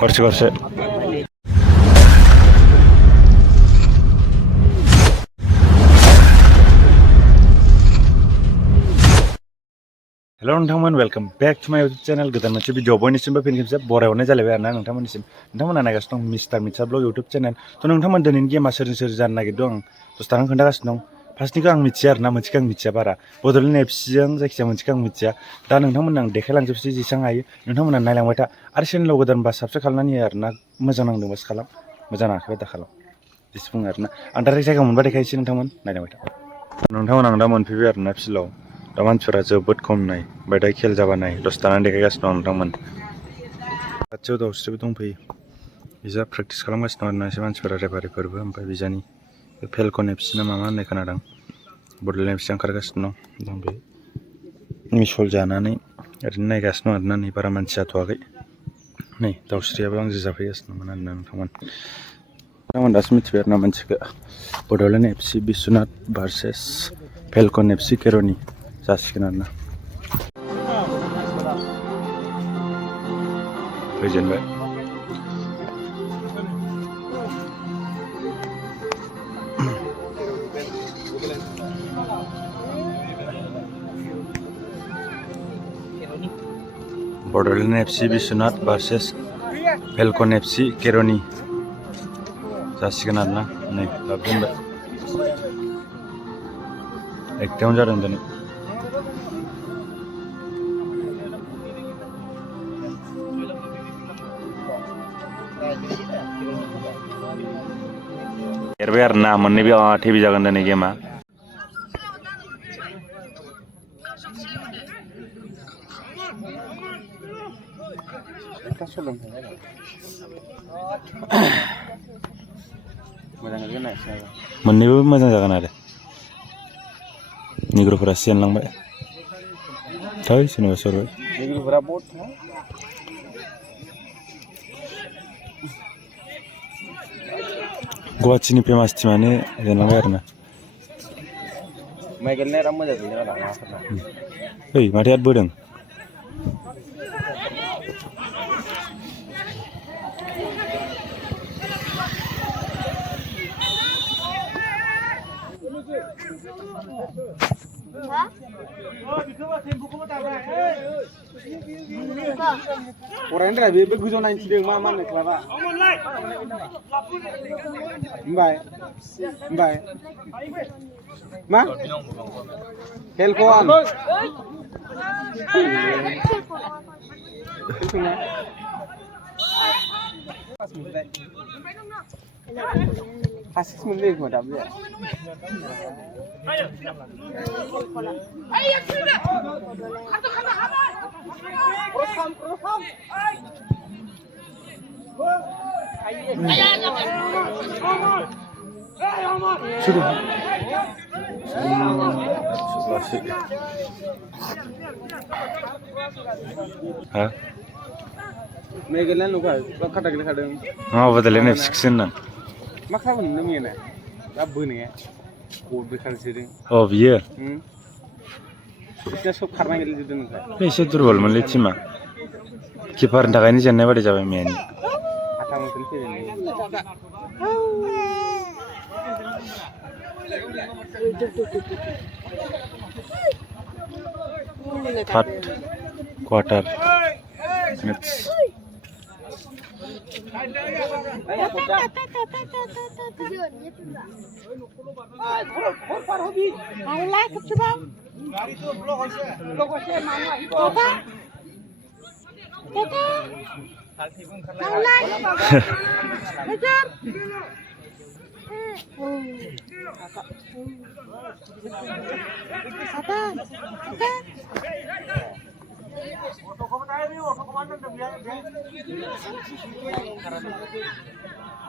കുറച്ച് हेल' नोंथांमोन welcome back to my YouTube channel गोदान मोनसे भिडिअ बयनिसिमबो फिन खेबसे बरायहरनाय जालायबाय आरोना नोंथांमोना नायगासिनो दं मिस्टार मित्सा ब्लग इउटुब चेनेल थ' नोंथांमोन दिनैनि गेमा सोर जानो नागिरदों आं दसे थानानै खोन्थागासिनो दं फार्स्टनिखौ आं मिथिया आरोना मोनसेखौ आं मिथिया बारा बड'लेण्ड एफसिजों जायखिजाया मोनसेखौ आं मिथिया दा नोंथांमोननो आं देखायलांजोबसै जेसेबां हायो नोंथांमोना नायलांबाय था आरो चेनेलाव गोदानबा साबस्क्राइब खालामनानै हो आरोना मोजां नांदोंबासो खालाम मोजां नाङाखैबा दा खालाम बिदि बुङो आरोना आं डाइरेक्ट जायगा मोनबा देखायनोसै नोंथांमोन नायलांबाय था नोंथांमोन आं दा मोनफैबाय आरोना फिल्डआव दा मानसिफोरा जोबोद खम नाय ओमफ्राय दा खेल जाबा नाय दसे थानानै देखायगासिनो दं नोंथांमोन खाथियाव दावस्रिबो दंफैयो बिजा प्रेक्टिस खालामगासिनो दं आरोना एसे मानसिफोरा रेफारिफोरबो ओमफ्राय बिजानि फेलकन एफसि ना मामा होननाय खोनादों बड'लेण्ड एफसि ओंखारगासिनो दं बे मिसल जानानै ओरैनो नायगासिनो दं आरोना नै बारा मानसि जाथ'वाखै नै दावस्रियाबो आंजों जाफैगासिनो दंमोन आरोना नोंथांमोन दासो मिथिबाय आरोना मानसिखौ Bodoland FC Biswanath versus फेलकन FC केर'नि जासिगोन आरोना फैजेनबाय Bodoland FC Biswanath versus फेलकन FC केर'नि जासिगोन आरोना नै लाबोजेनबाय एकटायावनो जादों दिनै एरबाय आरोना मोननै टिभि जागोन दिनै गेमा मोननैबो मोजां जागोन आरो निग्र'फोरा जेनलांबाय थै सोरनिबा सरबाय गुवाहाटीनि फेमास टिमानो जेनलांबाय आरोना ओइ माथो बोदों फरायनो बे गोजौ नायनो थिदों मा मा होनो क्लाबा ओमफ्राय मा हेलकन हासिस मोनलै खोमा दाबो Megalan luka, kata kita kadang. Oh, Bodolland FC kesana. Maksa mana mana? Apa ni? Kod bekal sini. Oh, biar. Kita sok karena kita jadi nunggu. Ini seturul melihat cima. Kiper entah ini jenis apa dia jawab ini. Atau mungkin sih ini. Third quarter match.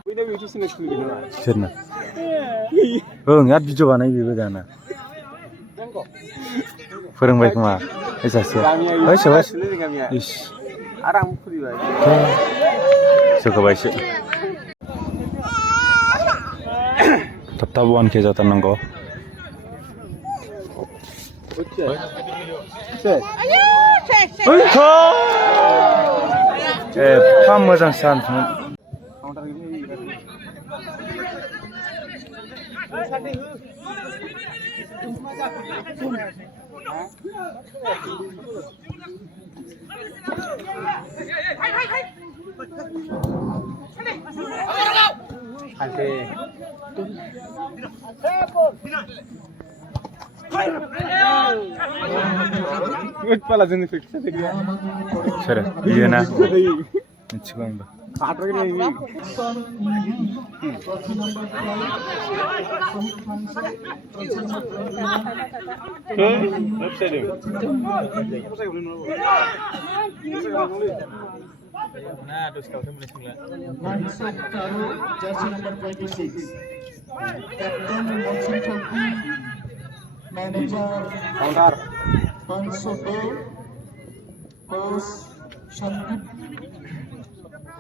बयनाबो YouTube channel खुलिगोन नामा सोरना ओं आरो video बानाय बेबो दाना फोरोंबाय खोमा ओइ सासे ओइ सोबाय गामिया इस आरो आंबो खुलिबाय सोखाबायसो थाब थाब 1K जाथारनांगौ एफा मोजां चान्समोन Pala जोंनि प्रेक्टिस गैया सोर इयो ना मिथिगौ आंबो Manager Counter 502 Coach Shandip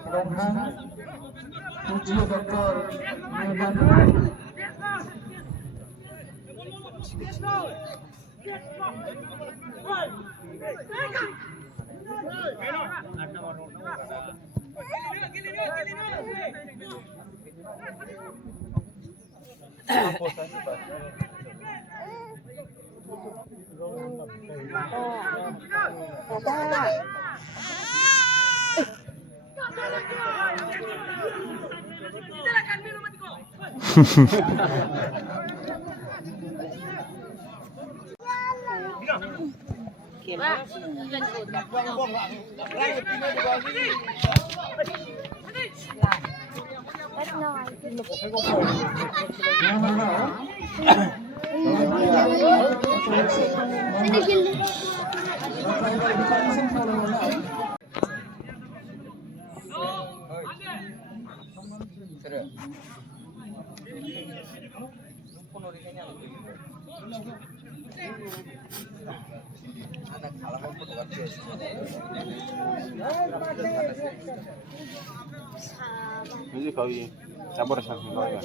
Rohan Puji Dr. Medan 이제 거기 잡으러 찾는 거야.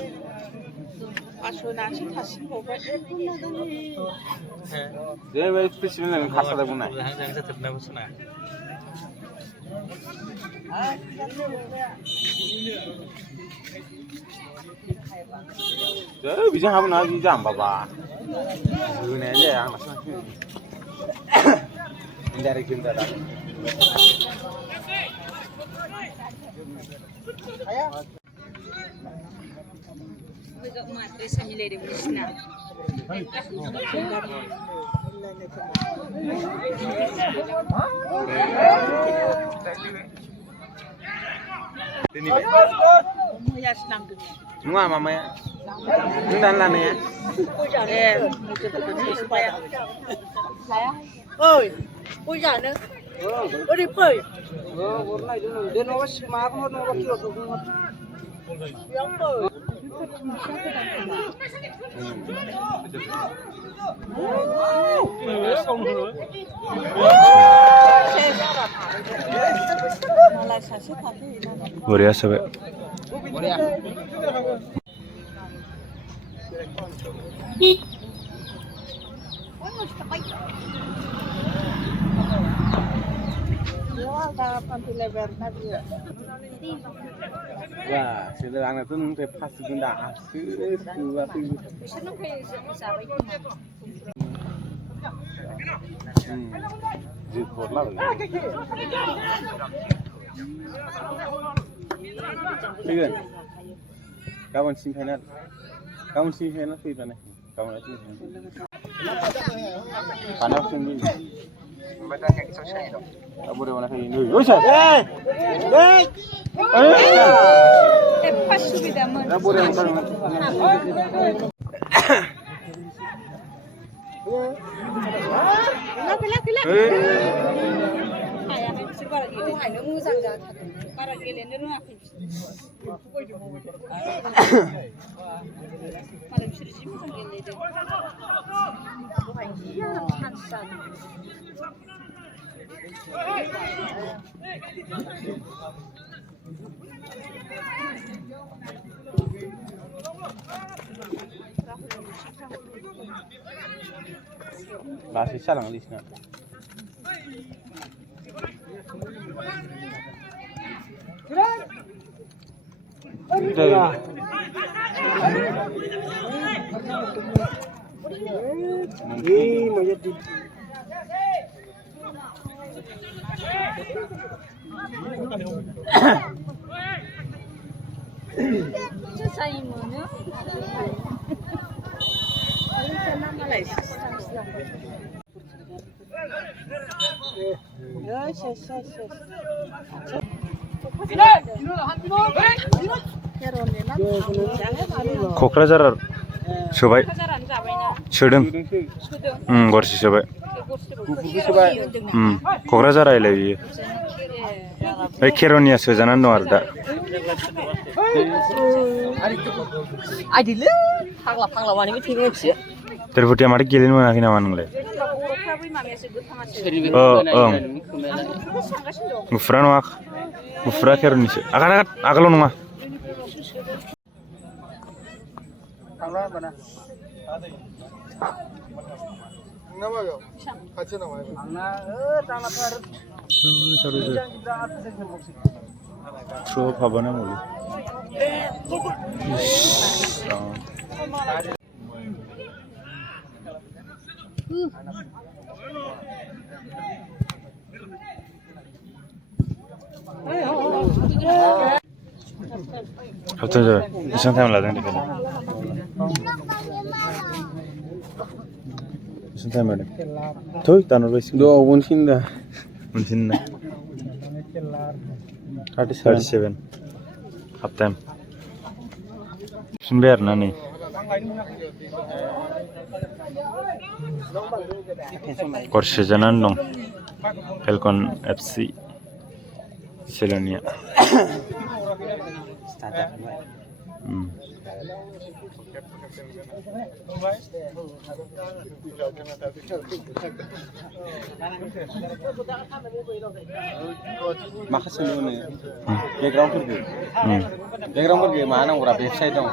아쉬워나지 다시 먹어. 왜 스페셜은 가서 되구나. 항상 듣는 거구나. 저 비전 하고 나 이제 안 봐봐. 그네 이제 안 봤어. 인자리 김다다. Agak mati sa nila di Krishna. Muyas nang dun. 누가 마마야? 눈단 나네. Mucho to supaya. Saya. Oi. Puja na. Ori poi. 몰라 이제 내 너가 마고 너가 키워서 Yang poi. Malah sasi tapi बढिया सबै Wah, sederhana tuh nunggu pas segunda Senang kayak sahabat Jepot lah. Tiga. Kawan simpenan sih mana? Kawan itu. Panas sendiri. Abu de mana kayak ini? Yosha. pas sudah mau. Abu de mana? Laki. बारा गेलेनो मोजां जाथारदों बारा गेलेनो रोङाखै मालाय बिसोर जि मोजां गेलेदों दहाय जि आराम चान्स जादों लासै जालाङो बिसिना जाय मोनो मालाय क'क्राझार सोबाय सोदों गरसे सोबाय क'क्राझार आइलाय बियो बे केर'निया सोजानानै दं आरो दा आइदिलै फाग्ला फाग्ला माने थेङो मिथियो तिरुपतिया माथो गेलेनो मोनाखै नामा नोंलाय ओं गुफुरा नङा गुफुरा केर'निसो आगोलाव नङा True apa benar mulu? Betul je, iseng time lah dengan dia. Iseng time ada. Tuh, tanur besi. Dua unsin dah. Unsin na. 37. Half time. Sunber na nih. Korse janan dong. Falcon FC. Selonia. माखासे नुनो बेकग्राउन्डफोरखौ मा नांगौरा website दं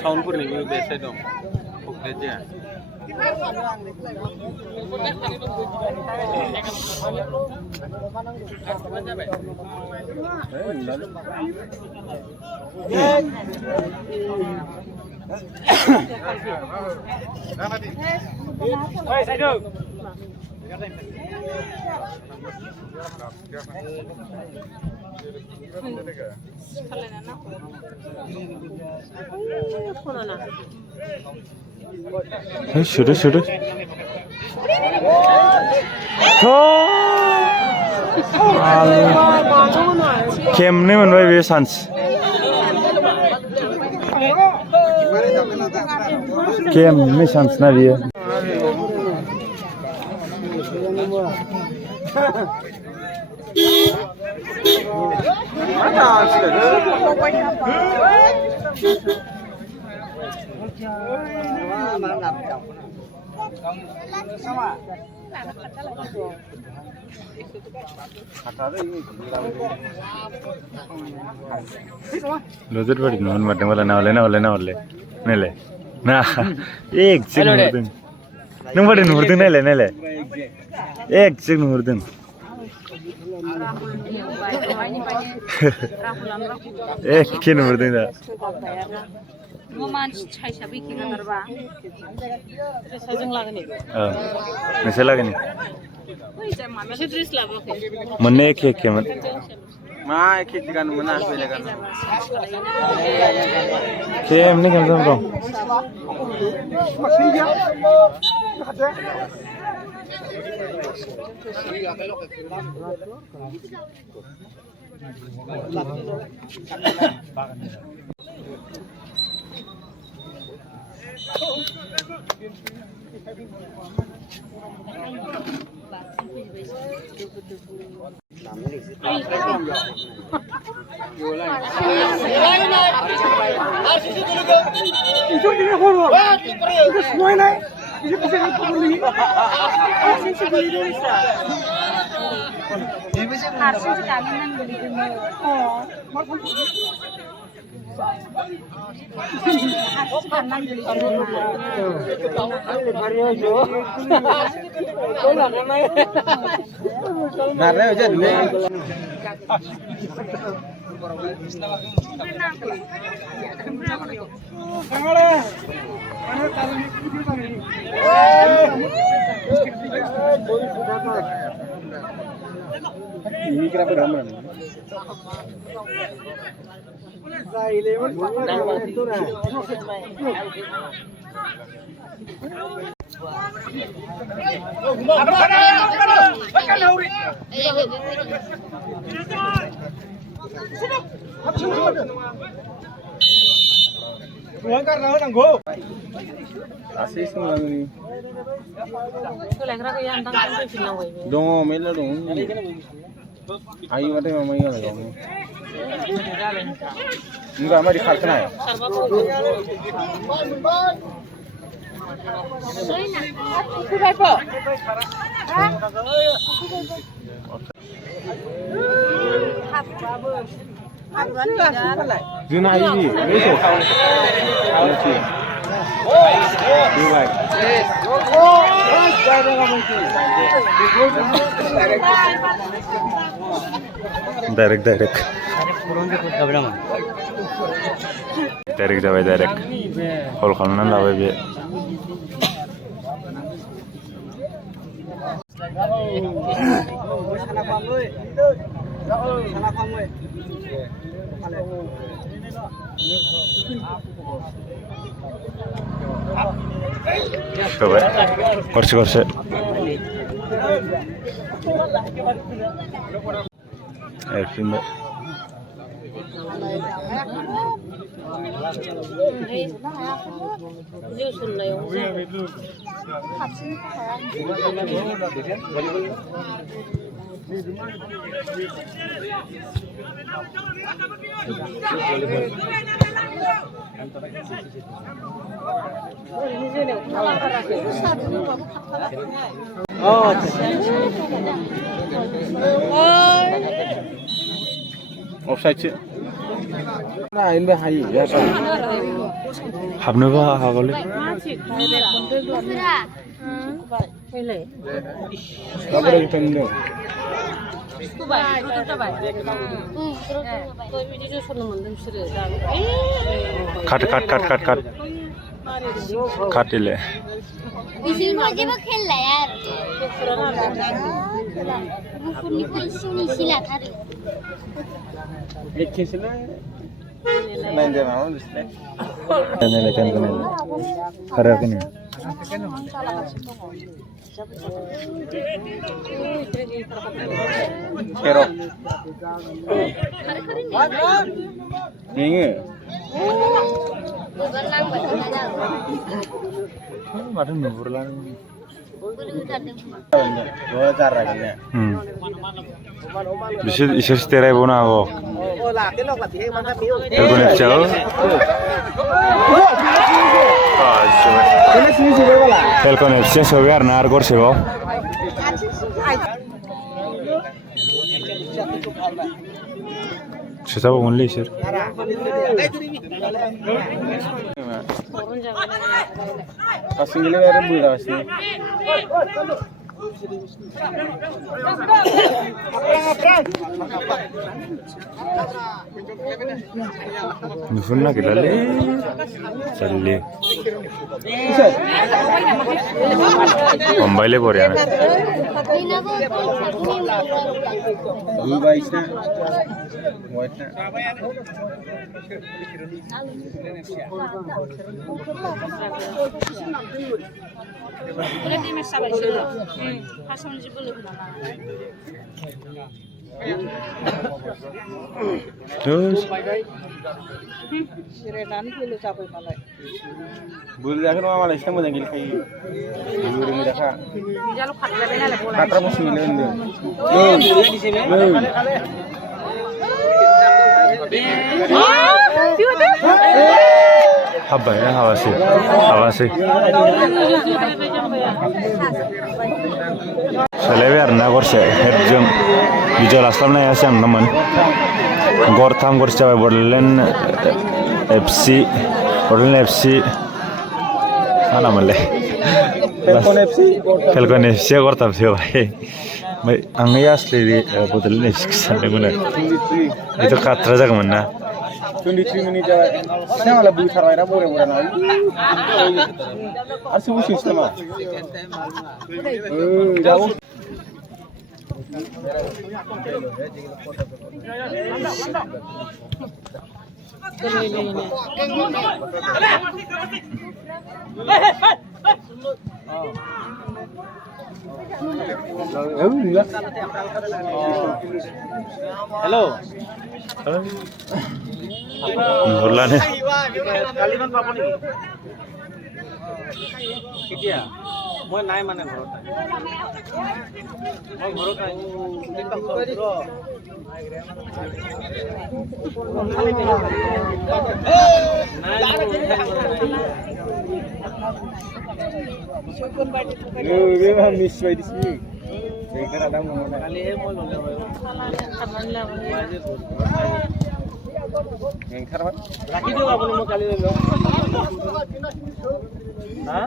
साउन्डफोरनिबो website दं complete जाया Sudah. Kem ni mana be sans? Kem ni sans na dia. Lozat badi non matang wala na wale. Nele. Nah, ek cek nurdeng. Nung badi nurdeng nele. Ek cek nurdeng. Ek kin nurdeng dah. मानसि साइसा बेखिं गारबा साइजों लागोन नोंसोर लागोन माबासो dress लाबोखै मोननै एखेमोन मा एखे गान मोना बेलेग गान खेमनै गानजाम दं Ini kenapa gambar? Asis ngelangi. Dong, mela dong. Ayo mati mama iya dong. Enggak mah dikartena ya. Zina ini, itu. Direct जाबाय डाइरेक्ट कल खालामनानै लाबाय बे गरसे एरफिनबाय Offside. Nah, ini bahaya ya. Habnu bah hagole. Kabar kita ini. Cut ile. इसी मजे में खेल रहा यार वो निकल सिला था एक खेसला नहीं दे मामा इसने नहीं लेकिन खराब नहीं Kero. Ini. Macam nubulan. Dua cara kan ya. Bisa isu seterai bona aku. Telepon jauh. Telepon FC sobiar nar kor sebo. Siapa only sir? Asing gila ada bulan asing. Nufuna kita le, cale. Mumbai le Korea. Dubai isna, White. Boleh di masa bersih. Pasang je boleh. Terus जिरायनानै फैलो जाबाय नालाय बोलो जाखो नङा मालाय सिना मोजां गेलेखायो गोरों गोराखा बिजाल' खारलायबाय नालाय बला खात्रा बसु गेले होनदों habai ya hawasi selewe arna gorse herjung bijol aslamna ya sang naman gortham gorse jabai borlen FC ana male Falcon FC gortham sih भाई आंगे असली बदलने सानदों मोन itu katra जागौमोन ना 23 मिनिट जाबाय सिना मालाय बुथारबाय ना बरे बरे ना आरो सोबो सिस्टेम नामा जागौ हेलो Burlane কালিমান পাব নেকি কেতিয়া মই নাই মানে ঘৰত মই ঘৰত নাই মিছ বাই দিছি সেইকাৰণে দাম কালিহে মই ললে হয় ৰাখি দিওঁ আপুনি মই কালি লৈ লওঁ হা